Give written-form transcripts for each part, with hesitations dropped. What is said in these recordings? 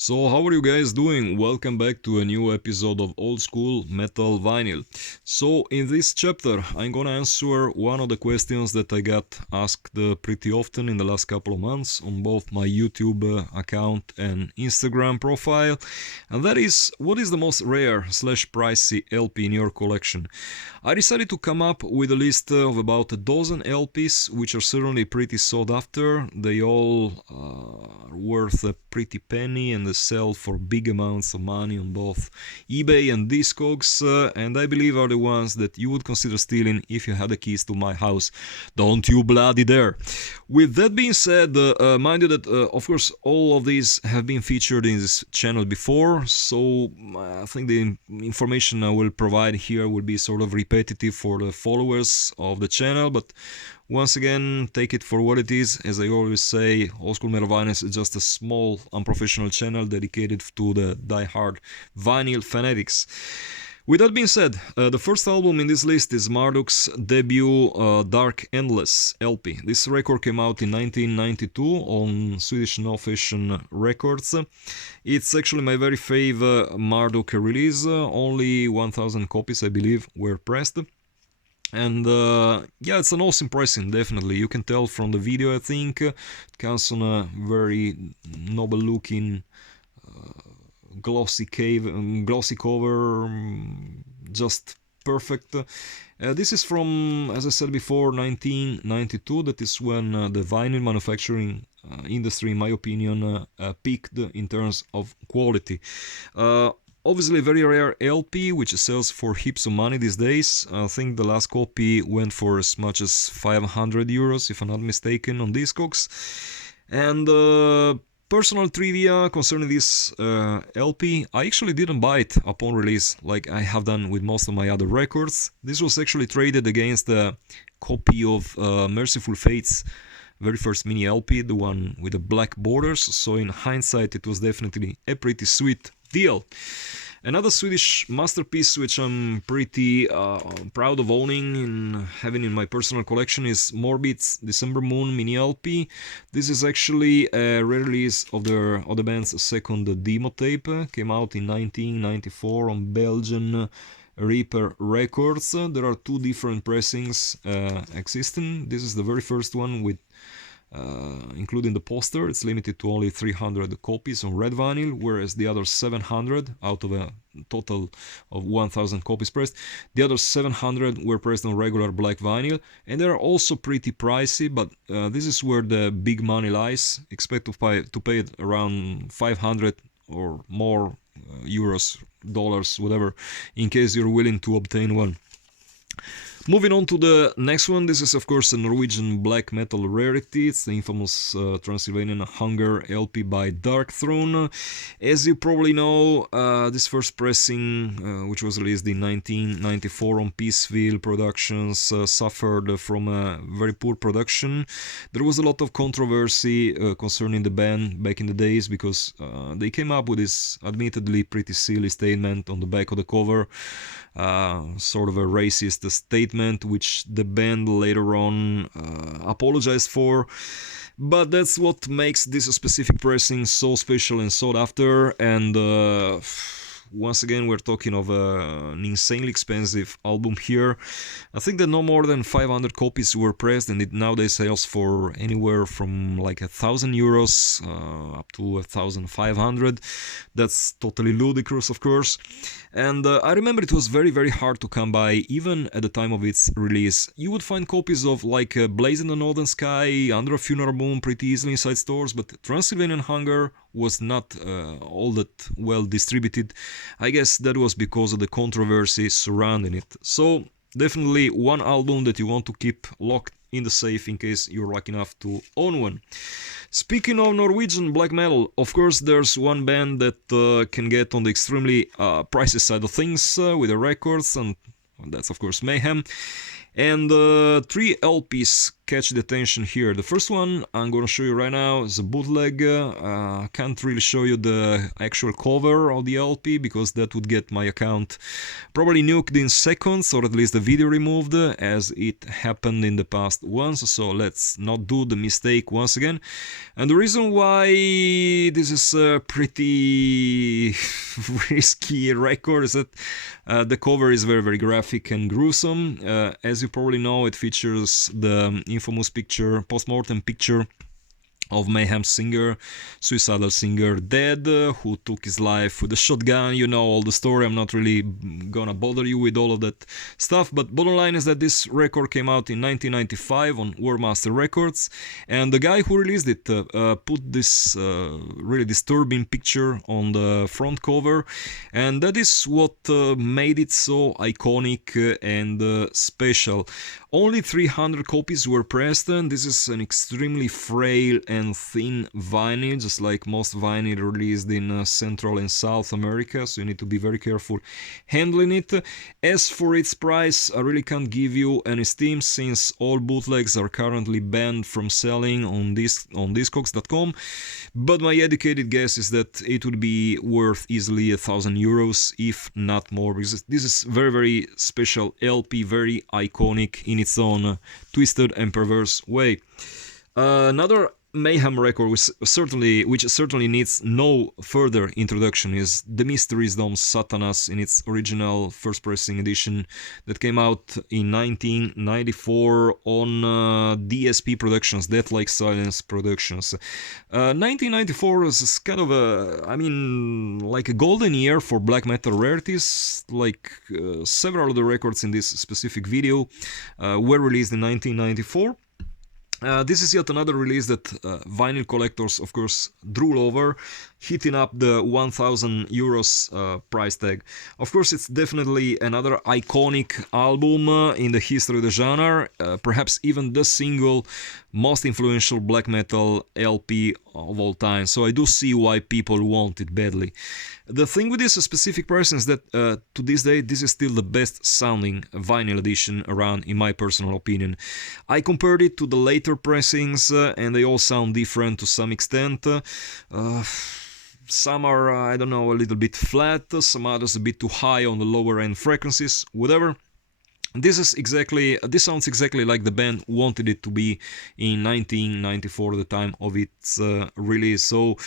So, how are you guys doing? Welcome back to a new episode of Old School Metal Vinyl. So, in this chapter, I'm gonna answer one of the questions that I got asked pretty often in the last couple of months on both my YouTube account and Instagram profile, and that is, what is the most rare slash pricey LP in your collection? I decided to come up with a list of about a dozen LPs, which are certainly pretty sought after. They all are worth a pretty penny and they sell for big amounts of money on both eBay and Discogs, and I believe are the ones that you would consider stealing if you had the keys to my house. Don't you bloody dare! With that being said, mind you that of course all of these have been featured in this channel before, so I think the information I will provide here will be sort of repetitive for the followers of the channel, but once again, take it for what it is. As I always say, Old School Metal Vinyl is just a small, unprofessional channel dedicated to the die-hard vinyl fanatics. With that being said, the first album in this list is Marduk's debut Dark Endless LP. This record came out in 1992 on Swedish Norwegian Records. It's actually my very favorite Marduk release. Only 1,000 copies, I believe, were pressed. And yeah, it's an awesome pricing, definitely. You can tell from the video, I think. It comes on a very noble looking glossy cover, just perfect. This is from, as I said before, 1992. That is when the vinyl manufacturing industry, in my opinion, peaked in terms of quality. Obviously a very rare LP, which sells for heaps of money these days. I think the last copy went for as much as 500 euros, if I'm not mistaken, on Discogs. And personal trivia concerning this LP, I actually didn't buy it upon release, like I have done with most of my other records. This was actually traded against a copy of Merciful Fate's very first mini LP, the one with the black borders, so in hindsight it was definitely a pretty sweet deal. Another Swedish masterpiece which I'm pretty proud of owning and having in my personal collection is Morbid's December Moon mini LP. This is actually a re-release of the band's second demo tape. Came out in 1994 on Belgian Reaper Records. There are two different pressings existing. This is the very first one with including the poster. It's limited to only 300 copies on red vinyl, whereas the other 700 out of a total of 1,000 copies pressed, the other 700 were pressed on regular black vinyl, and they're also pretty pricey, but this is where the big money lies. Expect to pay around 500 or more euros, dollars, whatever, in case you're willing to obtain one. Moving on to the next one, this is of course a Norwegian black metal rarity. It's the infamous Transylvanian Hunger LP by Dark Throne. As you probably know, this first pressing, which was released in 1994 on Peaceville Productions, suffered from a very poor production. There was a lot of controversy concerning the band back in the days because they came up with this admittedly pretty silly statement on the back of the cover, sort of a racist statement, which the band later on apologized for. But that's what makes this specific pressing so special and sought after, and once again we're talking of an insanely expensive album here. I think that no more than 500 copies were pressed, and it nowadays sells for anywhere from like 1,000 euros up to 1,500. That's totally ludicrous, of course. And I remember it was very, very hard to come by, even at the time of its release. You would find copies of like Blaze in the Northern Sky, Under a Funeral Moon pretty easily inside stores, but Transylvanian Hunger was not all that well distributed. I guess that was because of the controversy surrounding it. So definitely one album that you want to keep locked in the safe in case you're lucky enough to own one. Speaking of Norwegian black metal, of course there's one band that can get on the extremely pricey side of things with the records, and that's of course Mayhem. And 3 LPs catch the attention here. The first one I'm gonna show you right now is a bootleg. Can't really show you the actual cover of the LP because that would get my account probably nuked in seconds, or at least the video removed, as it happened in the past once. So let's not do the mistake once again. And the reason why this is a pretty risky record is that the cover is very graphic and gruesome. As you probably know, it features the infamous picture, post-mortem picture of Mayhem's singer, suicidal singer, dead, who took his life with a shotgun. You know all the story, I'm not really gonna bother you with all of that stuff, but bottom line is that this record came out in 1995 on War Master Records, and the guy who released it put this really disturbing picture on the front cover, and that is what made it so iconic and special. Only 300 copies were pressed, and this is an extremely frail and thin vinyl, just like most vinyl released in Central and South America, so you need to be very careful handling it. As for its price, I really can't give you any esteem, since all bootlegs are currently banned from selling on Discogs.com, but my educated guess is that it would be worth easily €1,000, if not more, because this is very special LP, very iconic in its own twisted and perverse way. Another Mayhem record which certainly needs no further introduction is The Mysteries Dom Satanas in its original first pressing edition that came out in 1994 on DSP Productions, Death Like Silence Productions. 1994 was kind of like a golden year for black metal rarities. Like several of the records in this specific video were released in 1994. This is yet another release that vinyl collectors, of course, drool over, hitting up the €1,000 price tag. Of course, it's definitely another iconic album in the history of the genre, perhaps even the single most influential black metal LP of all time, so I do see why people want it badly. The thing with this specific pressing is that to this day this is still the best sounding vinyl edition around, in my personal opinion. I compared it to the later pressings and they all sound different to some extent. Some are, I don't know, a little bit flat, some others a bit too high on the lower end frequencies, whatever. This sounds exactly like the band wanted it to be in 1994, the time of its release. So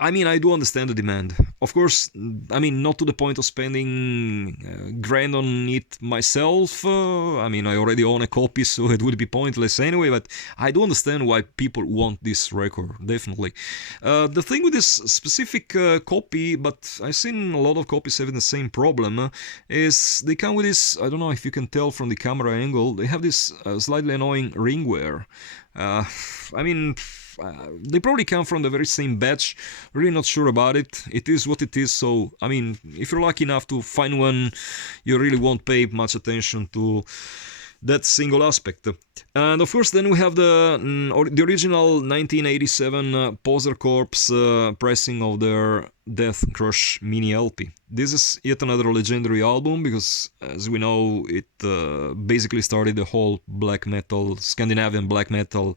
I do understand the demand. Of course, not to the point of spending grand on it myself. I already own a copy, so it would be pointless anyway, but I do understand why people want this record, definitely. The thing with this specific copy, but I've seen a lot of copies having the same problem, is they come with this, I don't know if you can tell from the camera angle, they have this slightly annoying ring wear. They probably come from the very same batch, really not sure about it. It is what it is, so if you're lucky enough to find one, you really won't pay much attention to that single aspect. And of course then we have the original 1987 Poser Corps pressing of their Death Crush mini LP. This is yet another legendary album because, as we know, it basically started the whole black metal, Scandinavian black metal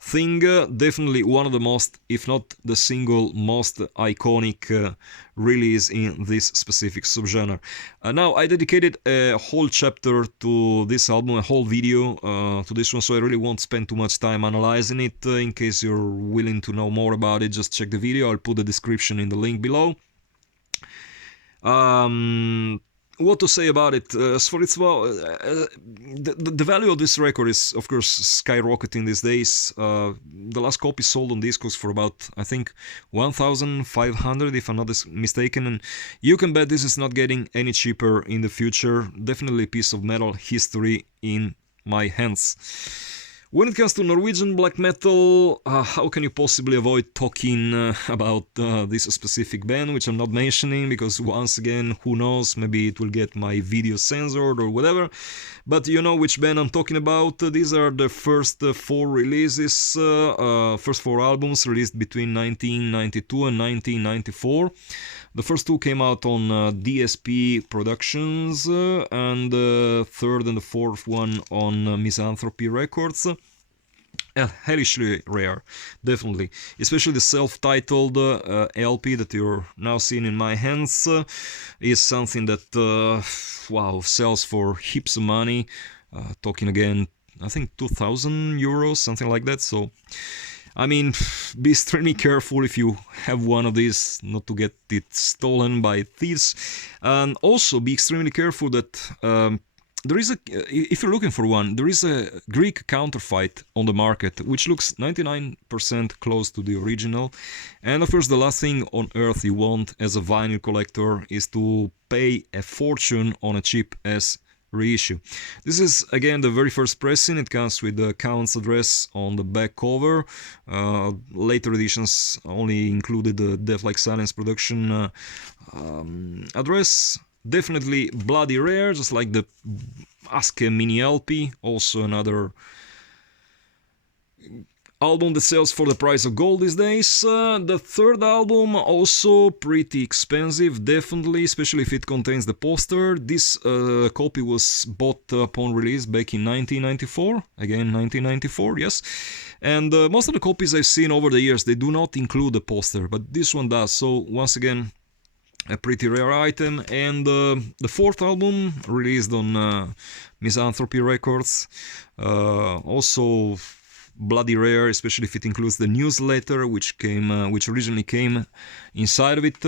thing. Definitely one of the most, if not the single most iconic release in this specific subgenre. Now I dedicated a whole chapter to this album, a whole video to this one, so I really won't spend too much time analyzing it. In case you're willing to know more about it, just check the video. I'll put the description in the link below. What to say about it? As for its the value of this record is, of course, skyrocketing these days. The last copy sold on Discogs for about, I think, 1,500, if I'm not mistaken, and you can bet this is not getting any cheaper in the future. Definitely a piece of metal history in my hands. When it comes to Norwegian black metal, how can you possibly avoid talking about this specific band, which I'm not mentioning, because once again, who knows, maybe it will get my video censored or whatever, but you know which band I'm talking about. These are the first four releases, first four albums released between 1992 and 1994. The first two came out on DSP Productions, and the third and the fourth one on Misanthropy Records. hellishly rare, definitely. Especially the self-titled LP that you're now seeing in my hands is something that, wow, sells for heaps of money. Talking again, I think 2,000 euros, something like that. So, I mean, be extremely careful if you have one of these, not to get it stolen by thieves. And also be extremely careful that there is if you're looking for one, there is a Greek counterfeit on the market, which looks 99% close to the original. And of course, the last thing on earth you want as a vinyl collector is to pay a fortune on a cheap as reissue. This is again the very first pressing. It comes with the Count's address on the back cover. Later editions only included the Death Like Silence production address. Definitely bloody rare, just like the Aske mini LP. Also another album that sells for the price of gold these days. The third album also pretty expensive, definitely, especially if it contains the poster. This copy was bought upon release back in 1994. Again, 1994, yes. And most of the copies I've seen over the years, they do not include the poster, but this one does. So once again, a pretty rare item. And the fourth album, released on Misanthropy Records, also bloody rare, especially if it includes the newsletter which originally came inside of it.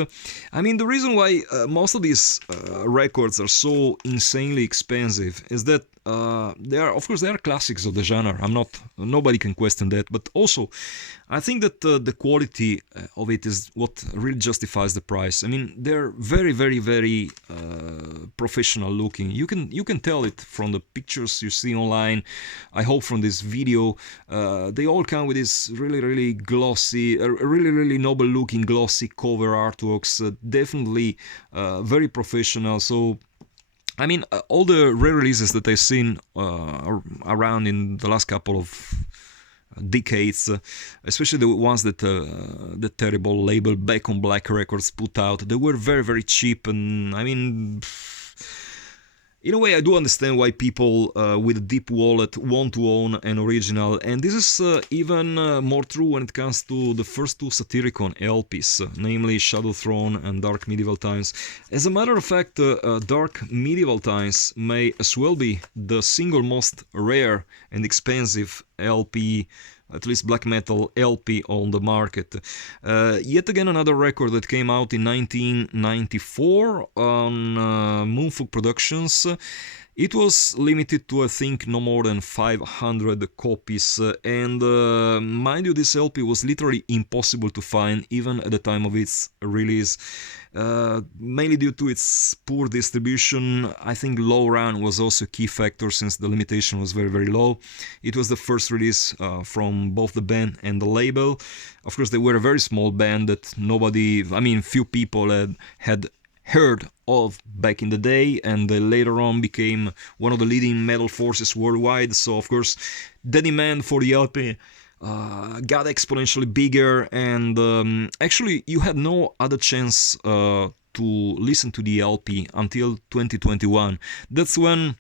I mean, the reason why most of these records are so insanely expensive is that they are classics of the genre. Nobody can question that. But also, I think that the quality of it is what really justifies the price. I mean, they're very, very, very professional looking. You can tell it from the pictures you see online. I hope from this video. They all come with this really, really glossy, really, really noble looking glossy cover artworks. Definitely very professional. So, I mean, all the re-releases that I've seen around in the last couple of decades, especially the ones that the terrible label Back on Black Records put out, they were very, very cheap. And I mean, in a way, I do understand why people with a deep wallet want to own an original, and this is even more true when it comes to the first two Satyricon LPs, namely Shadow Throne and Dark Medieval Times. As a matter of fact, Dark Medieval Times may as well be the single most rare and expensive LP, at least black metal LP on the market. Yet again, another record that came out in 1994 on Moonfog Productions. It was limited to, I think, no more than 500 copies, and mind you, this LP was literally impossible to find even at the time of its release, mainly due to its poor distribution. I think low run was also a key factor, since the limitation was very, very low. It was the first release from both the band and the label. Of course, they were a very small band that few people had heard of back in the day, and they later on became one of the leading metal forces worldwide. So of course the demand for the LP got exponentially bigger, and actually you had no other chance to listen to the LP until 2021. That's when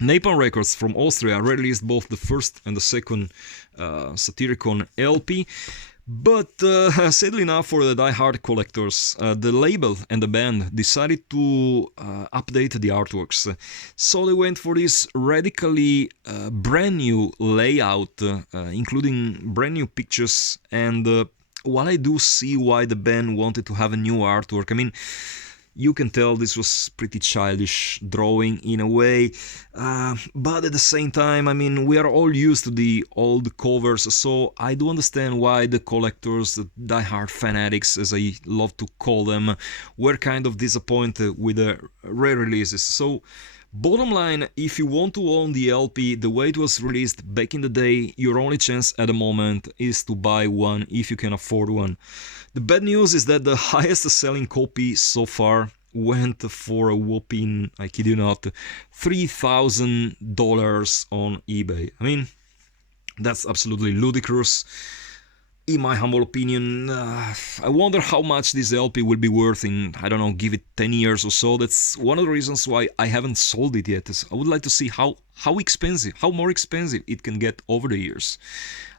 Napalm Records from Austria released both the first and the second Satyricon LP. But sadly enough for the die-hard collectors, the label and the band decided to update the artworks. So they went for this radically brand new layout, including brand new pictures. And while I do see why the band wanted to have a new artwork, I mean, you can tell this was pretty childish drawing in a way, but at the same time, I mean, we are all used to the old covers, so I do understand why the collectors, the die-hard fanatics, as I love to call them, were kind of disappointed with the re-releases. So, bottom line, if you want to own the LP the way it was released back in the day, your only chance at the moment is to buy one if you can afford one. The bad news is that the highest selling copy so far went for a whopping, I kid you not, $3,000 on eBay. I mean, that's absolutely ludicrous. in my humble opinion, I wonder how much this LP will be worth in, I don't know, give it 10 years or so. That's one of the reasons why I haven't sold it yet. Is I would like to see how more expensive it can get over the years.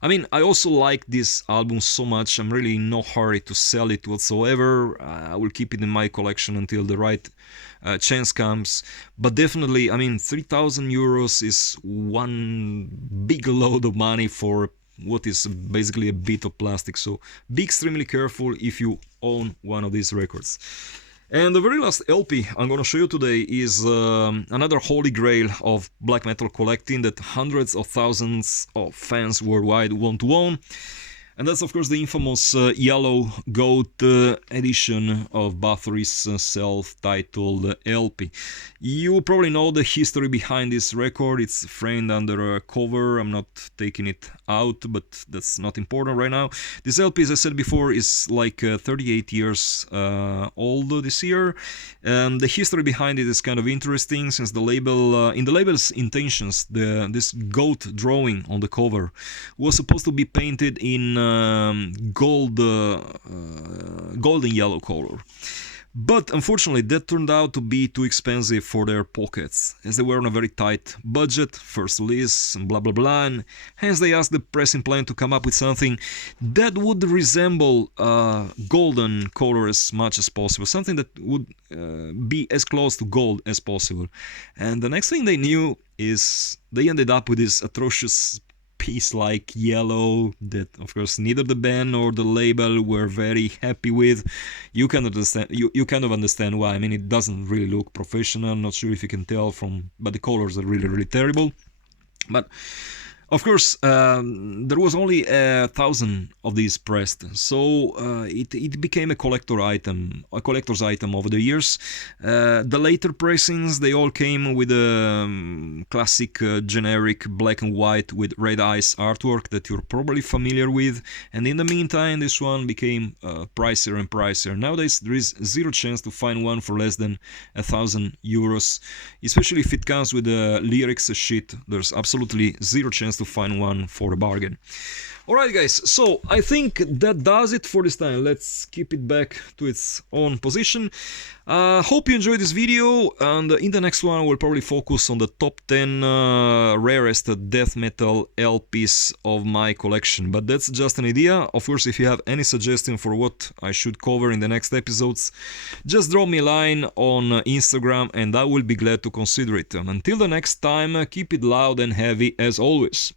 I mean, I also like this album so much, I'm really in no hurry to sell it whatsoever. I will keep it in my collection until the right chance comes. But definitely, I mean, 3,000 euros is one big load of money for what is basically a bit of plastic, so be extremely careful if you own one of these records. And the very last LP I'm gonna show you today is another holy grail of black metal collecting that hundreds of thousands of fans worldwide want to own. And that's of course the infamous Yellow Goat edition of Bathory's self-titled LP. You probably know the history behind this record. It's framed under a cover. I'm not taking it out, but that's not important right now. This LP, as I said before, is like 38 years old this year. The history behind it is kind of interesting, since the label, in the label's intentions, this goat drawing on the cover was supposed to be painted in golden yellow color. But unfortunately that turned out to be too expensive for their pockets, as they were on a very tight budget, first release and blah blah blah, and hence they asked the pressing plant to come up with something that would resemble golden color as much as possible, something that would be as close to gold as possible. And the next thing they knew is they ended up with this atrocious piece-like yellow that of course neither the band nor the label were very happy with. You kind of understand why. I mean, it doesn't really look professional. I'm not sure if you can tell but the colors are really terrible. But of course, there was only 1,000 of these pressed, so it became a collector's item over the years. The later pressings, they all came with a classic generic black and white with red eyes artwork that you're probably familiar with, and in the meantime this one became pricier and pricier. Nowadays there is zero chance to find one for less than 1,000 euros, especially if it comes with the lyrics shit. There's absolutely zero chance to find one for a bargain. Alright guys, so I think that does it for this time. Let's keep it back to its own position. Hope you enjoyed this video, and in the next one we'll probably focus on the top 10 rarest death metal LPs of my collection. But that's just an idea. Of course, if you have any suggestion for what I should cover in the next episodes, just drop me a line on Instagram and I will be glad to consider it. Until the next time, keep it loud and heavy as always.